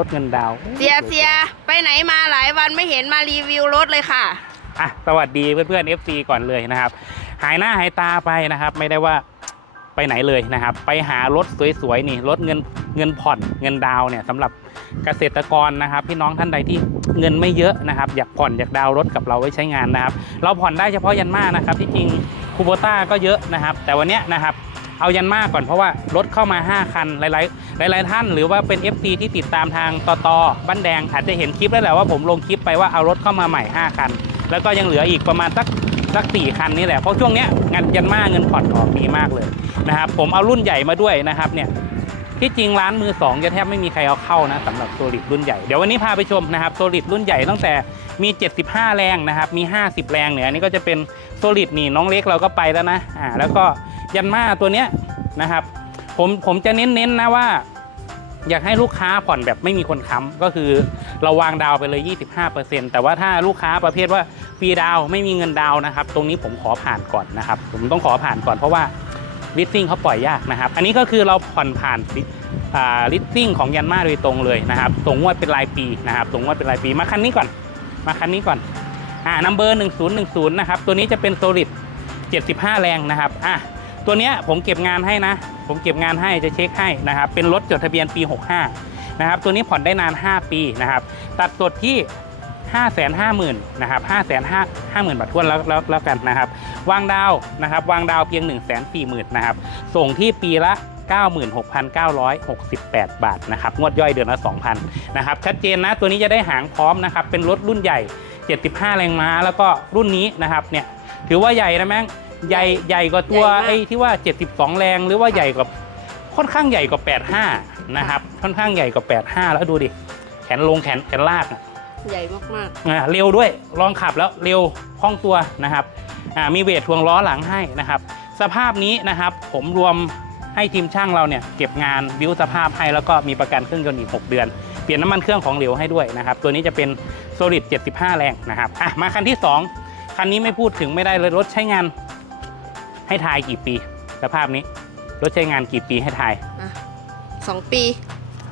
รถเงินดาวเสียเสียไปไหนมาหลายวันไม่เห็นมารีวิวรถเลยค่ะอะสวัสดีเพื่อนๆ FC ก่อนเลยนะครับ หายหน้าหายตาไปนะครับ ไม่ได้ว่าไปไหนเลยนะครับ ไปหารถสวยๆนี่รถเงินเงินผ่อนเงินดาวเนี่ยสำหรับเกษตรกรนะครับ พี่น้องท่านใดที่เงินไม่เยอะนะครับ อยากผ่อนอยากดาวน์รถกับเราไว้ใช้งานนะครับ เราผ่อนได้เฉพาะยันมานะครับ ที่จริงคูโบต้าก็เยอะนะครับ แต่วันเนี้ยนะครับ เอายันมากก่อนเพราะว่ารถเข้ามา 5 คัน หลาย ๆ หลาย ๆ ท่าน หรือว่าเป็น FC ที่ติดตามทางตอตอบ้านแดง อาจจะเห็นคลิปแล้วแหละว่าผมลงคลิปไปว่าเอารถเข้ามาใหม่ 5 คัน แล้วก็ยังเหลืออีกประมาณสักสักสี่คันนี่แหละ เพราะช่วงเนี้ยงานยันมากเงินผ่อนออกดีมากเลยนะครับผมเอารุ่นใหญ่มาด้วยนะครับเนี่ยที่จริงร้านมือสองจะแทบไม่มีใครเอาเข้านะสำหรับโซลิดรุ่นใหญ่เดี๋ยววันนี้พาไปชมนะครับโซลิดรุ่นใหญ่ตั้งแต่มี 75 แรงนะครับมี 50 แรงเนี่ยอันนี้ก็จะเป็นโซลิดนี่น้องเล็กเราก็ไปแล้วนะอ่าแล้วก็ ยันมาตัวเนี้ยนะครับ ผมผมจะเน้นๆนะว่า อยากให้ลูกค้าผ่อนแบบไม่มีคนค้ำก็คือเราวางดาวไปเลย 25%แต่ว่าถ้าลูกค้าประเภทว่าฟรีดาวไม่มีเงินดาวนะครับ ตรงนี้ผมขอผ่านก่อนนะครับ ผมต้องขอผ่านก่อนเพราะว่าลิสซิ่งเขาปล่อยยากนะครับ อันนี้ก็คือเราผ่อนผ่านลิสซิ่งของยันมาโดยตรงเลยนะครับส่งงวดเป็นรายปีนะครับส่งงวดเป็นรายปีมาคันนี้ก่อน มาคันนี้ก่อนอ่านัมเบอร์1010 นะครับ ตัวนี้จะเป็นโซลิด75 แรงนะครับ อะ ตัวเนี้ยผมเก็บงานให้นะ ผมเก็บงานให้จะเช็คให้นะครับ เป็นรถจดทะเบียนปี 65 นะครับ ตัวนี้ผ่อนได้นาน 5 ปีนะครับ ตัดสดที่ 5 5 0 0 0 0นะครับ5 5 5 0 0 0 0 บาททวนแล้วแล้วแล้วกันนะครับ วางดาวนะครับ วางดาวเพียง 1 4 0 0 0 0นะครับ ส่งที่ปีละ 96,968 บาทนะครับ งวดย่อยเดือนละ 2,000นะครับ ชัดเจนนะ ตัวนี้จะได้หางพร้อมนะครับ เป็นรถรุ่นใหญ่ 75 แรงม้า แล้วก็รุ่นนี้นะครับ เนี่ย ถือว่าใหญ่นะแม่ง ใหญ่ใหญ่กว่าตัวใหญ่มาก ไอ้ที่ว่า 72 แรงหรือว่าใหญ่กว่าค่อนข้างใหญ่กว่า 85 นะครับ ค่อนข้างใหญ่กว่า 85 แล้วดูดิ แขนลงแขนแขนลากอะ ใหญ่มาก อ่าเร็วด้วยลองขับแล้วเร็วคล่องตัวนะครับอ่ามีเวททวงล้อหลังให้นะครับ สภาพนี้นะครับผมรวมให้ทีมช่างเราเนี่ยเก็บงานบิวสภาพให้แล้วก็มีประกันเครื่องยนต์อีก 6 เดือน เปลี่ยนน้ำมันเครื่องของเหลวให้ด้วยนะครับ ตัวนี้จะเป็น Solid 75 แรงนะครับอะมาคันที่ 2 คันนี้ไม่พูดถึงไม่ได้เลยรถใช้งาน ให้ทายกี่ปีสภาพนี้ รถใช้งานกี่ปีให้ทายๆอะสองปี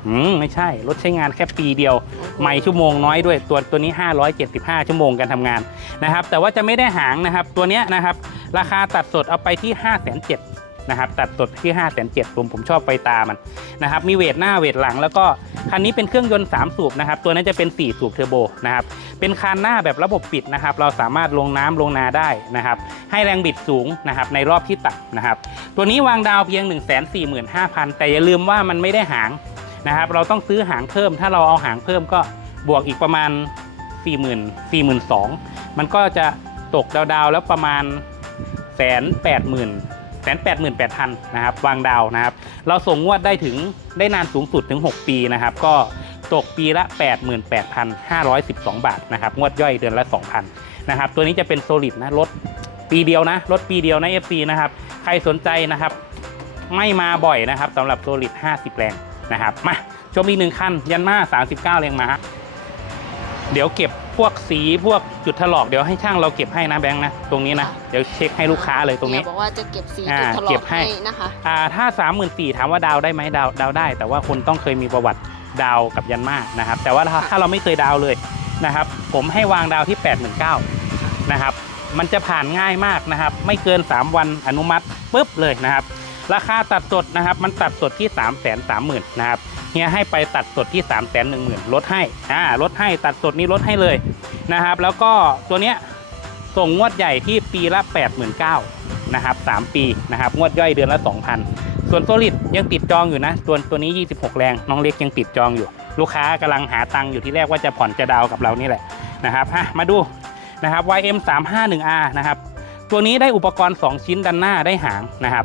อืมไม่ใช่ รถใช้งานแค่ปีเดียวโอ้โหไม่ชั่วโมงน้อยด้วยตัวตัวนี้ 575 ชั่วโมงการทำงานนะครับ แต่ว่าจะไม่ได้หางนะครับ ตัวเนี้ยนะครับ ราคาตัดสดเอาไปที่ 5 7 0 0 0 นะครับตัดสดที่ 5 7 0 0 0ผมผมชอบไฟตามันนะครับมีเวทหน้าเวทหลัง แล้วก็คันนี้เป็นเครื่องยนต์ 3 สูบนะครับตัวนั้นจะเป็น 4 สูบเทอร์โบนะครับเป็นคานหน้าแบบระบบปิดนะครับเราสามารถลงน้ำลงนาได้นะครับให้แรงบิดสูงนะครับในรอบที่ต่ำนะครับตัวนี้วางดาวเพียง 1 4 5 0 0 0 แต่อย่าลืมว่ามันไม่ได้หางนะครับเราต้องซื้อหางเพิ่ม ถ้าเราเอาหางเพิ่มก็บวกอีกประมาณ 4 0 0 0 0 4 2 0 0 0มันก็จะตกดาวๆแล้วประมาณแสนแปดหมื่น แสนแปดหมื่นแปดพันนะครับวางดาวนะครับ เราส่งงวดได้ถึงได้นานสูงสุดถึง 6 ปีนะครับ ก็ตกปีละ 88,512 บาทนะครับงวดย่อยเดือนละ 2,000นะครับตัวนี้จะเป็นโซลิดนะรถปีเดียวนะรถปีเดียวนะ FC นะครับใครสนใจนะครับไม่มาบ่อยนะครับสำหรับโซลิด50 แรงนะครับมาชมอีกหนึ่งคันยันมา39 แรงมาเดี๋ยวเก็บ พวกสีพวกจุดถลอกเดี๋ยวให้ช่างเราเก็บให้นะแบงค์นะตรงนี้นะเดี๋ยวเช็คให้ลูกค้าเลยตรงนี้ เฮียบอกว่าจะเก็บสีอ่าจุดถลอเก็กบให้ ให้นะคะ อ่าถ้า 3 4 0 0 0ถามว่าดาวได้ไหมดาวดาวได้ แต่ว่าคนต้องเคยมีประวัติดาวกับยันมานะครับ แต่ว่าถ้าถ้าเราไม่เคยดาวเลยนะครับ ผมให้วางดาวที่ 8 9 0 0 0นะครับ มันจะผ่านง่ายมากนะครับ ไม่เกิน 3 วันอนุมัติปุ๊บเลยนะครับ ราคาตัดสดนะครับ มันตัดสดที่ 3 3 0 0 0 0นะครับเฮียให้ไปตัดสดที่ 3 1 0 0 0 0ลดให้อ่าลดให้ตัดสดนี้ลดให้เลยนะครับ แล้วก็ตัวเนี้ยส่งงวดใหญ่ที่ปีละ 89,000นะครับ3ปีนะครับงวดย่อยเดือนละ 2,000 ส่วนโซลิดยังติดจองอยู่นะตัวตัวนี้ 26 แรง น้องเล็กยังติดจองอยู่ ลูกค้ากำลังหาตังค์อยู่ที่แรกว่าจะผ่อนจะดาวกับเรานี่แหละนะครับอะมาดูนะครับ YM 3 5 1 R นะครับตัวนี้ได้อุปกรณ์ 2 ชิ้นดันหน้าได้หางนะครับ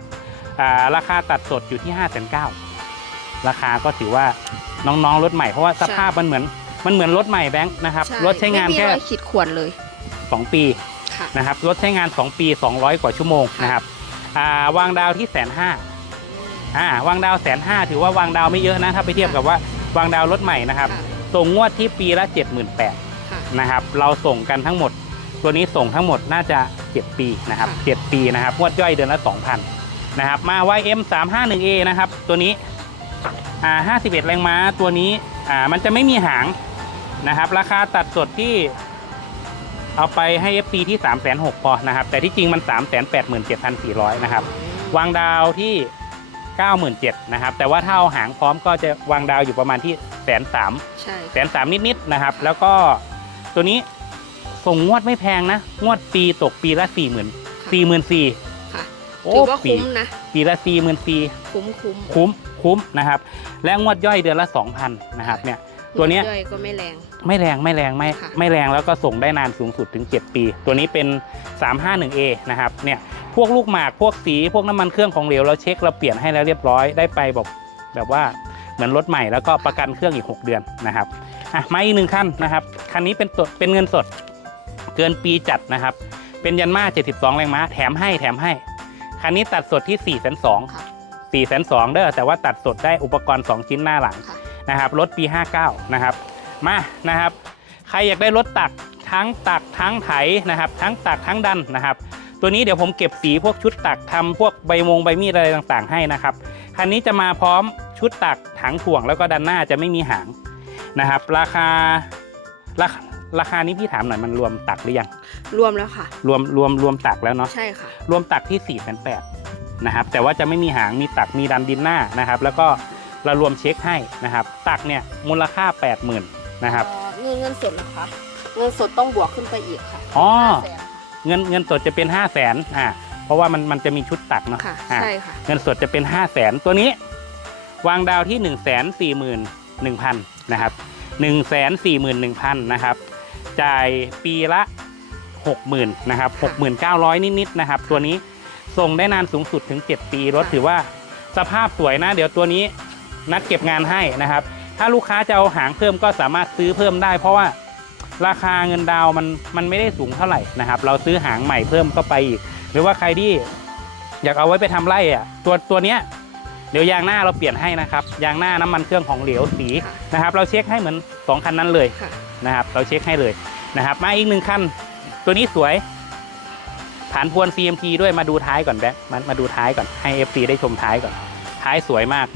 ราคาตัดสดอยู่ที่5 9 0 0 0ราคาก็ถือว่าน้องๆรถใหม่เพราะว่าสภาพมันเหมือนมันเหมือนรถใหม่แบงค์นะครับใช่รถใช้งานไม่มีแค่รอยขีดข่วนเลย 2 ปีค่ะนะครับรถใช้งาน 2 ปี 200 กว่าชั่วโมงนะครับอ่าวางดาวที่แสนห้าอ่าวางดาวแสนห้าถือว่าวางดาวไม่เยอะนะถ้าไปเทียบกับว่าวางดาวรถใหม่นะครับค่ะส่งงวดที่ปีละ 78,000ค่ะนะครับเราส่งกันทั้งหมด ตัวนี้ส่งทั้งหมดน่าจะ 7 ปีนะครับค่ะ7ปีนะครับงวดย่อยเดือนละ 2,000 นะครับมา YM 3 5 1 A นะครับตัวนี้อ่า51 แรงม้าตัวนี้อ่ามันจะไม่มีหางนะครับ ราคาตัดสดที่เอาไปให้ FC ที่3 6 0 0 0พอนะครับ แต่ที่จริงมัน 3 8 7 4 0 0 นะครับ วางดาวที่ 97,000นะครับ แต่ว่าถ้าเอาหางพร้อมก็จะวางดาวอยู่ประมาณที่แสนสามใช่แสนสามนิดๆนะครับ แล้วก็ตัวนี้ส่งงวดไม่แพงนะ งวดปีตกปีละสี่หมื่นสี่หมื่นสี่ค่ะโอ้ ถือว่าปีคุ้มนะ ปีละสี่หมื่นสี่คุ้มคุ้มคุ้มคุ้มนะครับ และงวดย่อยเดือนละสองพันนะครับเนี่ยตัวเนี้ย ย่อยก็ไม่แรง ไม่แรงไม่แรงไม่ค่ะ ไม่แรงแล้วก็ส่งได้นานสูงสุดถึง 7 ปี ตัวนี้เป็น 351A นะครับเนี่ยพวกลูกหมากพวกสีพวกน้ำมันเครื่องของเหลวเราเช็คเราเปลี่ยนให้แล้วเรียบร้อยได้ไปแบบแบบว่าเหมือนรถใหม่แล้วก็ประกันเครื่องอีก 6 เดือนนะครับอะมาอีกหนึ่งคันนะครับคันนี้เป็นตัวเป็นเงินสดเกินปีจัดนะครับ เป็นยันมา72 แรงม้าแถมให้แถมให้ คันนี้ตัดสดที่4 2 0 0 0ค่ะ4 2 0 0 0เด้อแต่ว่าตัดสดได้อุปกรณ์ 2 ชิ้นหน้าหลังค่ะนะครับรถปี 59 นะครับ มานะครับ ใครอยากได้รถตักทั้งตักทั้งไถนะครับ ทั้งตักทั้งดันนะครับ ตัวนี้เดี๋ยวผมเก็บสีพวกชุดตักทำพวกใบมงใบมีดอะไรต่างๆ ให้นะครับคันนี้จะมาพร้อมชุดตักถังถ่วงแล้วก็ดันหน้าจะไม่มีหางนะครับ ราคาราคาราคานี้พี่ถามหน่อยมันรวมตักหรือยัง รวมแล้วค่ะ รวมรวมรวมตักแล้วเนาะใช่ค่ะ รวมตักที่4ี่แสนแปดนะครับแต่ว่าจะไม่มีหางมีตักมีดันดินหน้านะครับ แล้วก็เรารวมเช็คให้นะครับ ตักเนี่ยมูลค่า 80,000นะครับเงินเงินสดนะคะเงินสดต้องบวกขึ้นไปอีกค่ะอ๋อห้าแสนเงินเงินสดจะเป็น 5 0 0แสนอ่าเพราะว่ามันมันจะมีชุดตักเนาะค่ะอ่าใช่ค่ะเงินสดจะเป็น 5 0 0แสนตัวนี้ วางดาวที่ 1 4 1 0 0 0นะครับ1 4 1 0 0 0นะครับจ่ายปีละ 60,000นะครับ69,000 นิดๆนะครับ ตัวนี้ส่งได้นานสูงสุดถึง 7 ปีรถค่ะถือว่าสภาพสวยนะ เดี๋ยวตัวนี้นัดเก็บงานให้นะครับ ถ้าลูกค้าจะเอาหางเพิ่มก็สามารถซื้อเพิ่มได้ เพราะว่าราคาเงินดาวน์มันมันไม่ได้สูงเท่าไหร่นะครับ เราซื้อหางใหม่เพิ่มเข้าไปอีก หรือว่าใครที่อยากเอาไว้ไปทำไร่อะตัวตัวเนี้ยเดี๋ยวยางหน้าเราเปลี่ยนให้นะครับยางหน้าน้ำมันเครื่องของเหลวสีค่ะนะครับ เราเช็คให้เหมือนสองคันนั้นเลยค่ะนะครับ เราเช็คให้เลยนะครับ มาอีกหนึ่งคัน ตัวนี้สวย ฐานพวน CMT ด้วยมาดูท้ายก่อนแบ๊กมามาดูท้ายก่อนให้ FC ได้ชมท้ายก่อน ท้ายสวยมาก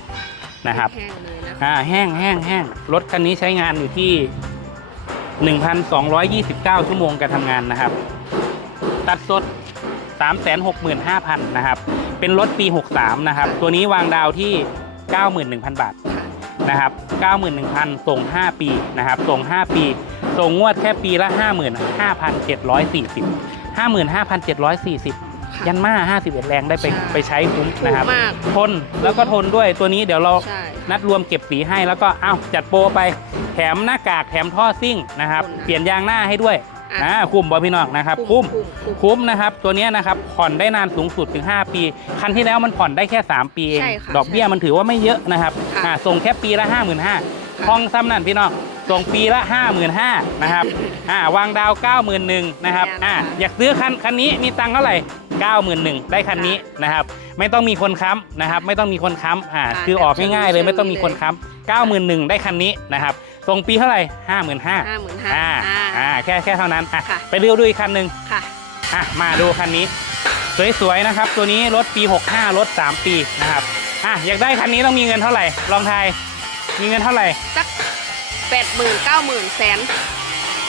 นะครับแห้งเลยนะคะอ่าแห้งแห้งแห้งรถคันนี้ใช้งานอยู่ที่ 1,229 ชั่วโมงการทำงานนะครับ ตัดสด 365,000 นะครับ เป็นรถปี 63 นะครับ ตัวนี้วางดาวที่ 91,000 บาท นะครับ91,000 ส่ง 5 ปีนะครับ ส่ง 5 ปี ส่งงวดแค่ปีละ 55,740 55,740 ยันมา 51 แรงได้ไปใช่ไปใช้คุ้มถูนะคกรับมากทนแล้วก็ทนด้วยตัวนี้เดี๋ยวเราใช่ นัดรวมเก็บสีให้แล้วก็เอ้าจัดโปรไปแถมหน้ากากแถมท่อซิ่งนะครับ ขอบคุณนะ เปลี่ยนยางหน้าให้ด้วย อะอ่าคุ้มบอพี่น้องนะครับคุ้มคุ้มคุ้มคุ้มนะครับตัวเนี้ยนะครับผ่อนได้นานสูงสุดถึง 5 ปี คันที่แล้วมันผ่อนได้แค่ 3 ปีเองใช่ค่ะดอกเบี้ยมันถือว่าไม่เยอะนะครับค่ะอ่าส่งแค่ปีละ 5 5 0 0 0ทองซ้ำนั่นพี่น้องส่งปีละ 5 5 0 0 0นะครับอ่าวางดาว 91,000นะครับอ่าอยากซื้อคันคันนี้มีตังค์เท่าไหร่ 91,000ได้คันนี้นะครับไม่ต้องมีคนค้ำนะครับไม่ต้องมีคนค้ำอ่าคือออกง่ายๆเลยไม่ต้องมีคนค้ำ91,000ได้คันนี้นะครับส่งปีเท่าไหร่55,000ห้าหมื่นห้าอ่าอ่าอ่าแค่แค่เท่านั้นอะค่ะไปเรียวดูอีกคันหนึ่งค่ะอะมาดูคันนี้ สวยๆนะครับ ตัวนี้รถปี 65 รถ 3 ปีนะครับอะอยากได้คันนี้ต้องมีเงินเท่าไหร่ลองทายมีเงินเท่าไหร่สักแปดหมื่นเก้าหมื่นแสน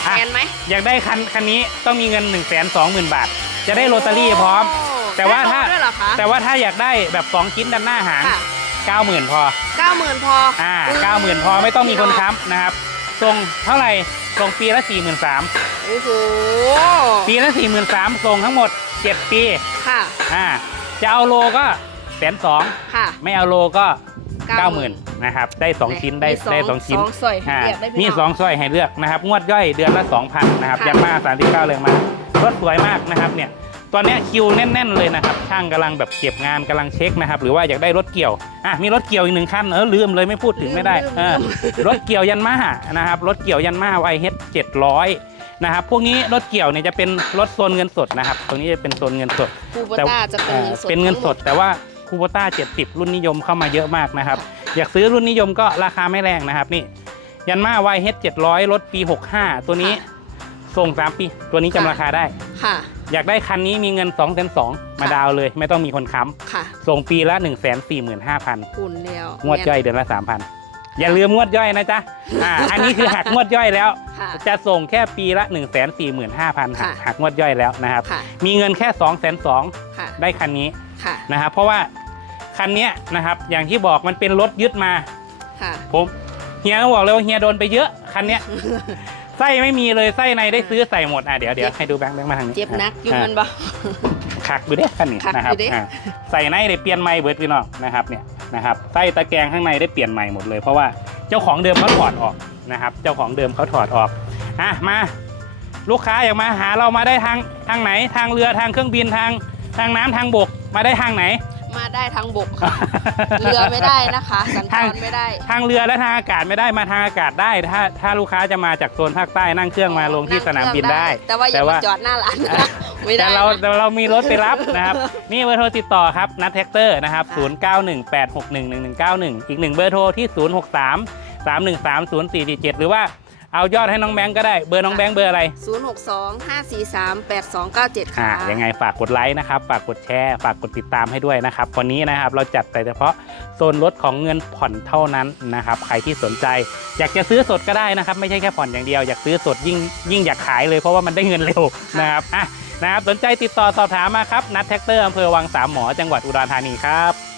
แสอะนไหมอยากได้คันคันนี้ต้องมีเงิน1 2 0 0 0 0บาท จะได้โรตารี่พร้อมโแต่ว่าถ้าได้ด้วยเหรอคะแต่ว่าถ้าอยากได้แบบ 2 ชิ้นด้านหน้าหาง ค่ะ 90,000 พอ เก้าหมื่นพออ่าอื90,000 พอไม่ต้องมีคนค้ำนะครับส่งเท่าไหร่ส่งปีละ 43,000โอ้โหปีละ 43,000ส่งทั้งหมด 7 ปีค่ะอ่าจะเอาโลก็แสนสองค่ะ ไม่เอาโลก็ 90,000เก้าหมื่นนะครับ ได้สองชิ้นได้มีสองได้สองชิ้นสองสร้อยให้อ่าเลือกได้พี่มีน้องสองสร้อยให้เลือกนะครับ งวดย่อยเดือนละสองพันนะครับค่ะ ยันมาสามสิบเก้าเลยมา รถสวยมากนะครับเนี่ยตอนเนี้ยคิวแน่น ๆ เลยนะครับ ช่างกำลังแบบเก็บงานกำลังเช็คนะครับ หรือว่าอยากได้รถเกี่ยวอะมีรถเกี่ยวอีกหนึ่งคันเออลืมเลยไม่พูดถึงไม่ได้ลืมเออลืมรถเกี่ยวยันมานะครับรถเกี่ยวยันมาไวเฮดเจ็ดร้อยนะครับพวกนี้รถเกี่ยวเนี่ยจะเป็นรถโซนเงินสดนะครับ ตรงนี้จะเป็นโซนเงินสดคูโบแต่ต้าจะเป็นเงินสดเป็นเงินสดทั้หมแต่ว่าคูโบต้า70 รุ่นนิยมเข้ามาเยอะมากนะครับ อยากซื้อรุ่นนิยมก็ราคาไม่แรงนะครับนี่ยันมา YH 700รถปี 65 ตัวนี้ ส่ง 3 ปี ตัวนี้จำราคาได้ ค่ะ อยากได้คันนี้มีเงิน2 2 0 0 0มาดาวน์เลย ไม่ต้องมีคนค้ค่ะำส่งปีละ1 4 5 0 0 0คุณแล้วงวดย่อยเดือนละ3,000อย่าลืมงวดย่อยนะจ๊ะอ่าอันนี้คือหักงวดย่อยแล้ว ค่ะ จะส่งแค่ปีละ1 4 5 0 0 0หักค่ะ หักงวดย่อยแล้วนะครับ ค่ะ มีเงินแค่2 2 0 0 0ค่ะ ได้คันนี้ค่ะ นะครับเพราะว่าคันเนี้ยนะครับอย่างที่บอกมันเป็นรถยึดมา ค่ะ ผมเฮียต้องบอกเลยว่าเฮียโดนไปเยอะคันเนี้ย ไส้ไม่มีเลยไส้ในได้ซื้อใส่หมดอะเดี๋ยวเดี๋ยวให้ดูแบงค์แบงค์มาทางนี้เจ็บนักอยู่อะมันบ่ขักดูเด้คันนี้ขักนะครับอยู่เด้อะใส่ในได้เปลี่ยนใหม่เบิร์ดพี่น้องนะครับเนี่ยนะครับไส้ตะแกรงข้างในได้เปลี่ยนใหม่หมดเลยเพราะว่าเจ้าของเดิมเขาถอดออกนะครับ เจ้าของเดิมเขาถอดออกอะมาลูกค้าอยากมาหาเรามาได้ทางทางไหนทางเรือทางเครื่องบินทางทางน้ำทางบกมาได้ทางไหน มาได้ทางบกค่ะ เรือไม่ได้นะคะสัญจทาง รไม่ได้ทางเรือและทางอากาศไม่ได้มาทางอากาศได้ ถ้าถ้าลูกค้าจะมาจากโซนภาคใต้นั่งเครื่องมาลงที่สนามบินได้ แต่ว่าอย่าแต่ว่ามาจอดหน้าร้านนะไม่ได้แต่เรานะ แต่เรามีรถไปรับนะครับ นี่เบอร์โทรติดต่อครับ นัทแท็กเตอร์นะครับ ค่ะ 0918611191 อีกหนึ่งเบอร์โทรที่ 063 313 0447 หรือว่า เอายอดให้น้องแบงก์ก็ได้เบอร์น้องแบงก์เบอร์อะไร062 543 8297 อ่าค่ะ ยังไงฝากกดไลค์นะครับ ฝากกดแชร์ ฝากกดติดตามให้ด้วยนะครับวันนี้นะครับเราจัดแต่เฉพาะโซนรถของเงินผ่อนเท่านั้นนะครับ ใครที่สนใจ อยากจะซื้อสดก็ได้นะครับ ไม่ใช่แค่ผ่อนอย่างเดียว อยากซื้อสดยิ่งยิ่งอยากขายเลยเพราะว่ามันได้เงินเร็วนะครับอะนะครับ สนใจติดต่อสอบถามมาครับ นัดแท็กเตอร์อำเภอวังสามหมอจังหวัดอุดรธานีครับ